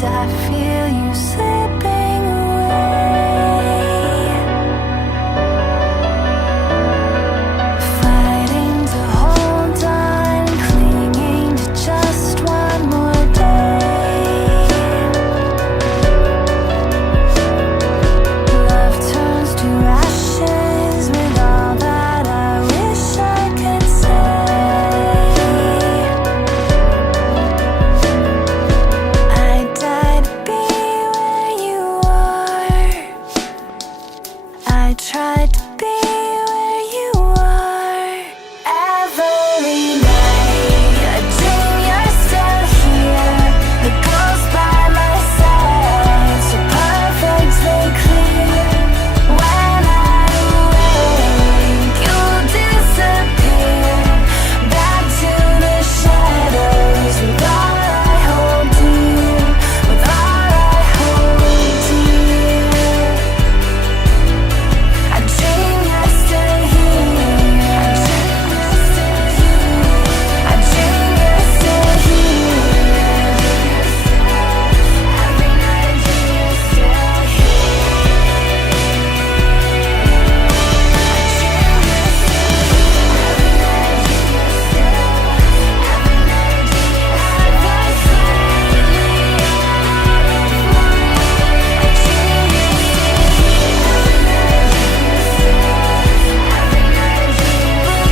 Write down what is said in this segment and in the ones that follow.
I feel you slipping away, fighting to hold on, clinging to just one more day. Love turns to ashes with all that I wish I could say. I died to be where you are. I tried to be where you are. Every night I dream you're still here. The ghost by my side, so perfectly clear. When I awake, you'll disappear back to the shadows with all I hold dear, with all I hold dear. I dream you're still here. I dream you're still here. I dream you're still here. Every night I dream you're still here. I dream you're still here. Every night I dream you're still. Every night I dream ever slightly out of mind. I dream you're still here. Every night I dream you're still. Every night I dream but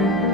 could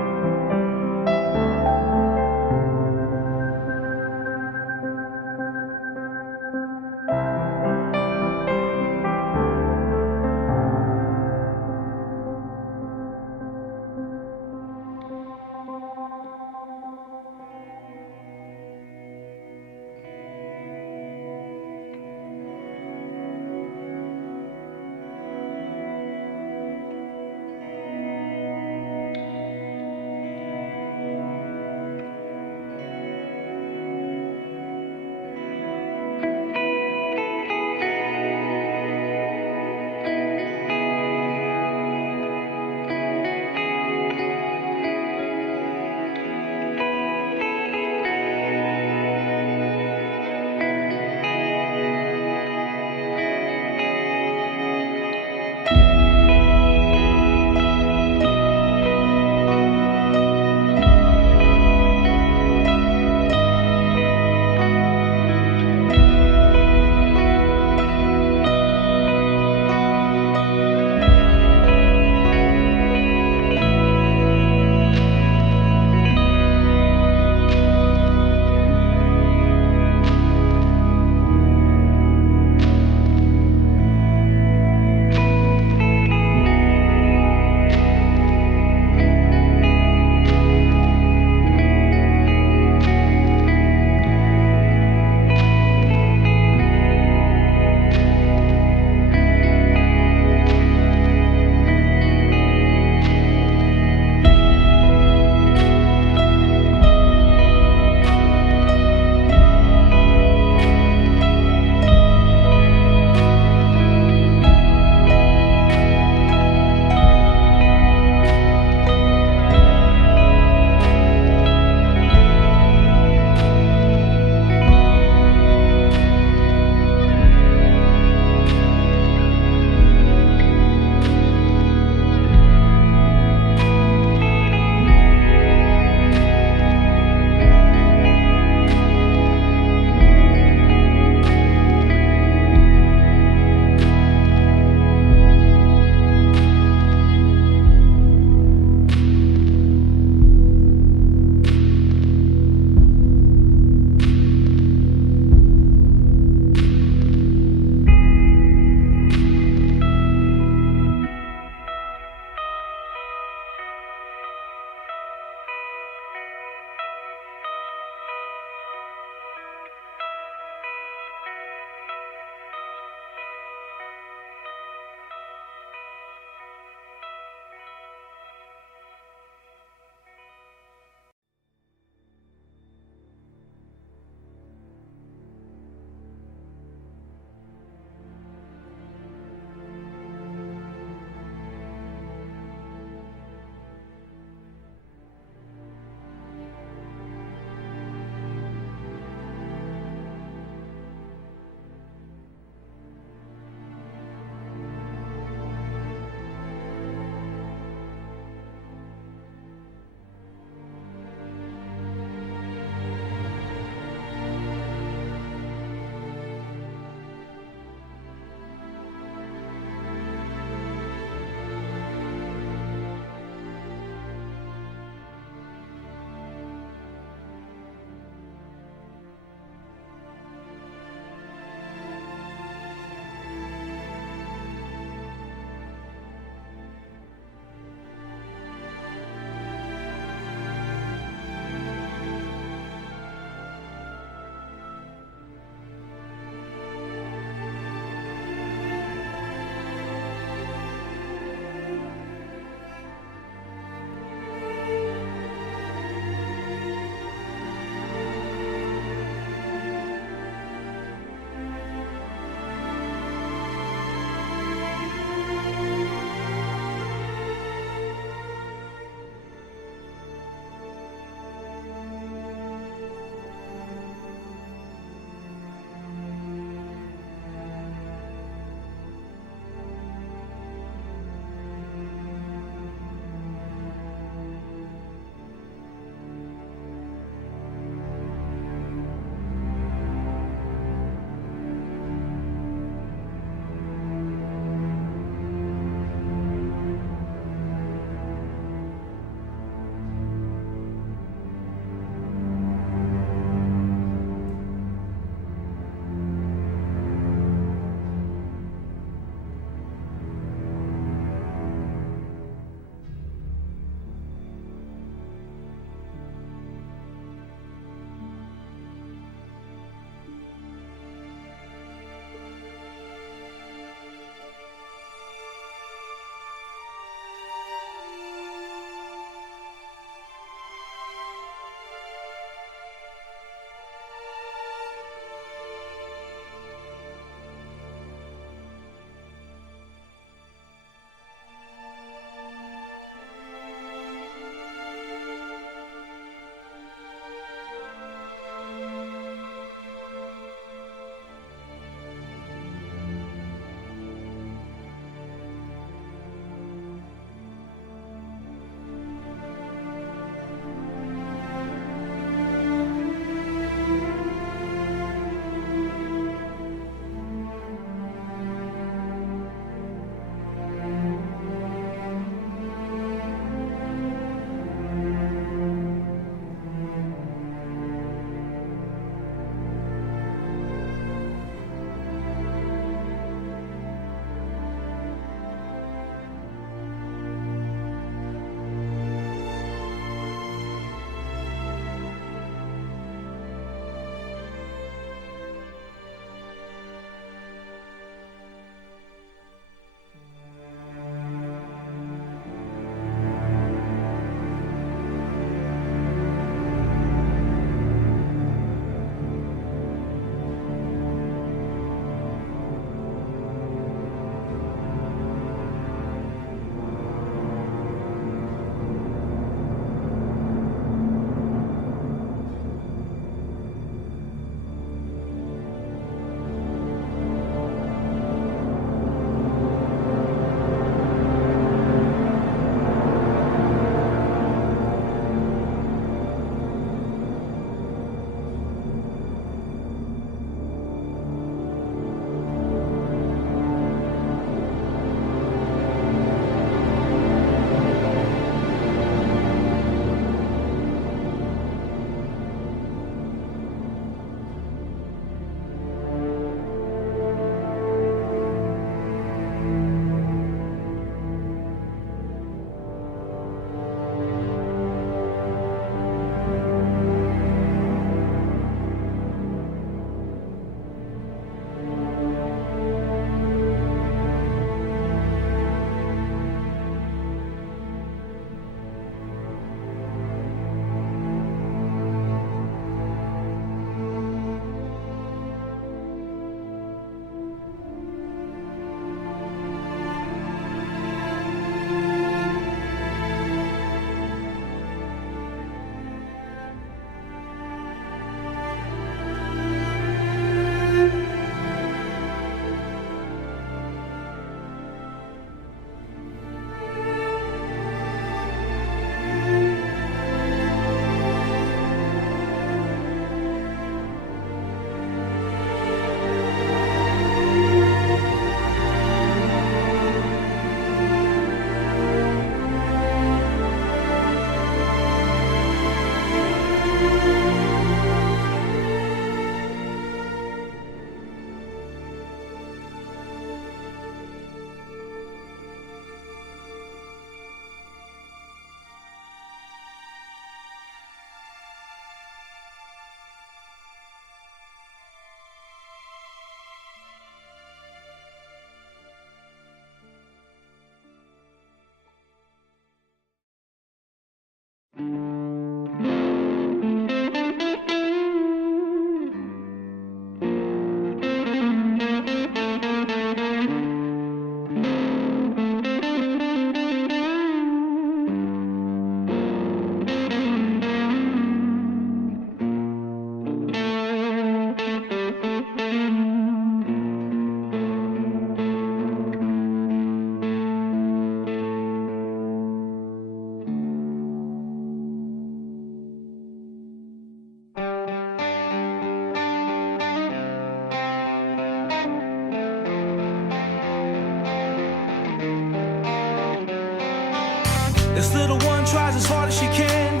This little one tries as hard as she can,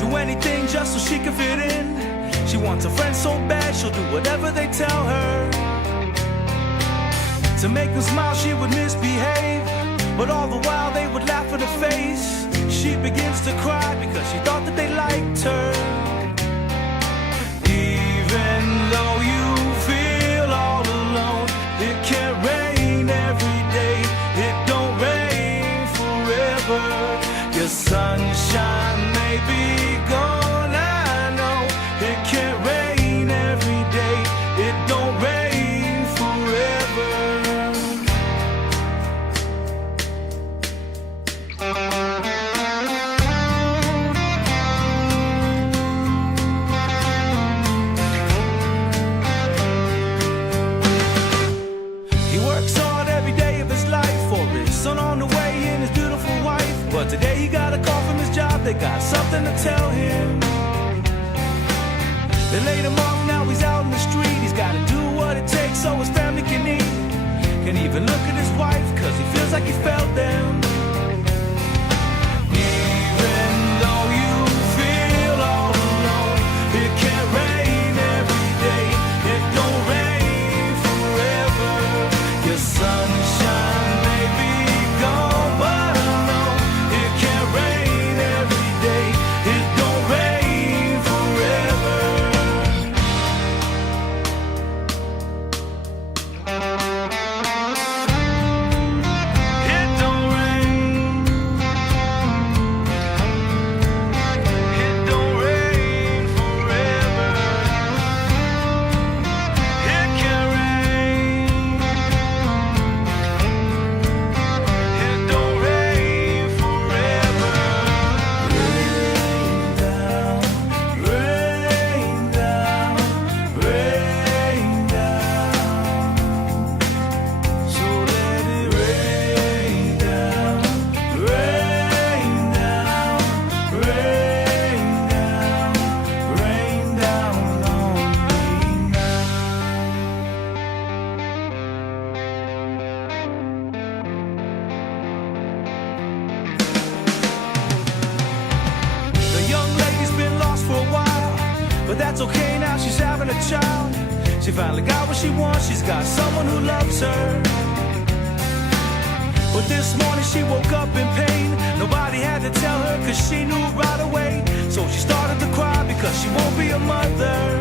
do anything just so she can fit in. She wants a friend so bad, she'll do whatever they tell her. To make them smile, she would misbehave, but all the while they would laugh in her face. She begins to cry because she thought that they liked her. Even though you feel all alone, it can't rain every day, it don't rain forever. Your sunshine may be gone, I know. It can't rain every day, it don't rain forever. He works hard every day of his life for his son on the way and his beautiful wife. But today he got a call from his job, they got something to tell him. They laid him off, now he's out in the street. He's gotta do what it takes so his family can eat. Can't even look at his wife cause he feels like he failed them. Even though you feel all alone, it can't rain every day, it don't rain forever. Your sunshine may be gone, but I know it can't rain every day, it don't rain forever. It don't rain, it don't rain forever. It can't rain, it don't rain forever. Rain down, rain down, so let it rain down, rain down, rain down, rain down on me now. The young lady's been lost for a while, but that's okay now, she's having a child. She finally got what she wants, she's got someone who loves her. But this morning she woke up in pain, nobody had to tell her cause she knew right away. So she started to cry because she won't be a mother.